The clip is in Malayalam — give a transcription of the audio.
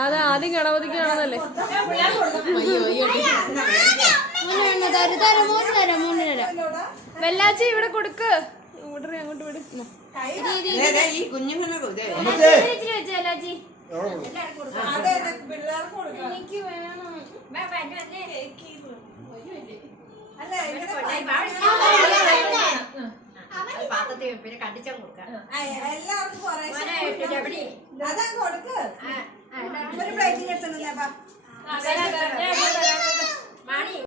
അതെ, ആദ്യം ഗണപതിക്കാണെന്നല്ലേ. വെല്ലാച്ചി ഇവിടെ കൊടുക്ക്. അങ്ങോട്ട് വിട്. എനിക്ക് വേണം. പിന്നെ കണ്ടിച്ചാ കൊടുക്കാം. എല്ലാവർക്കും കൊടുക്ക്. ഒരു പ്ലേറ്റിൽ എടുത്തില്ല.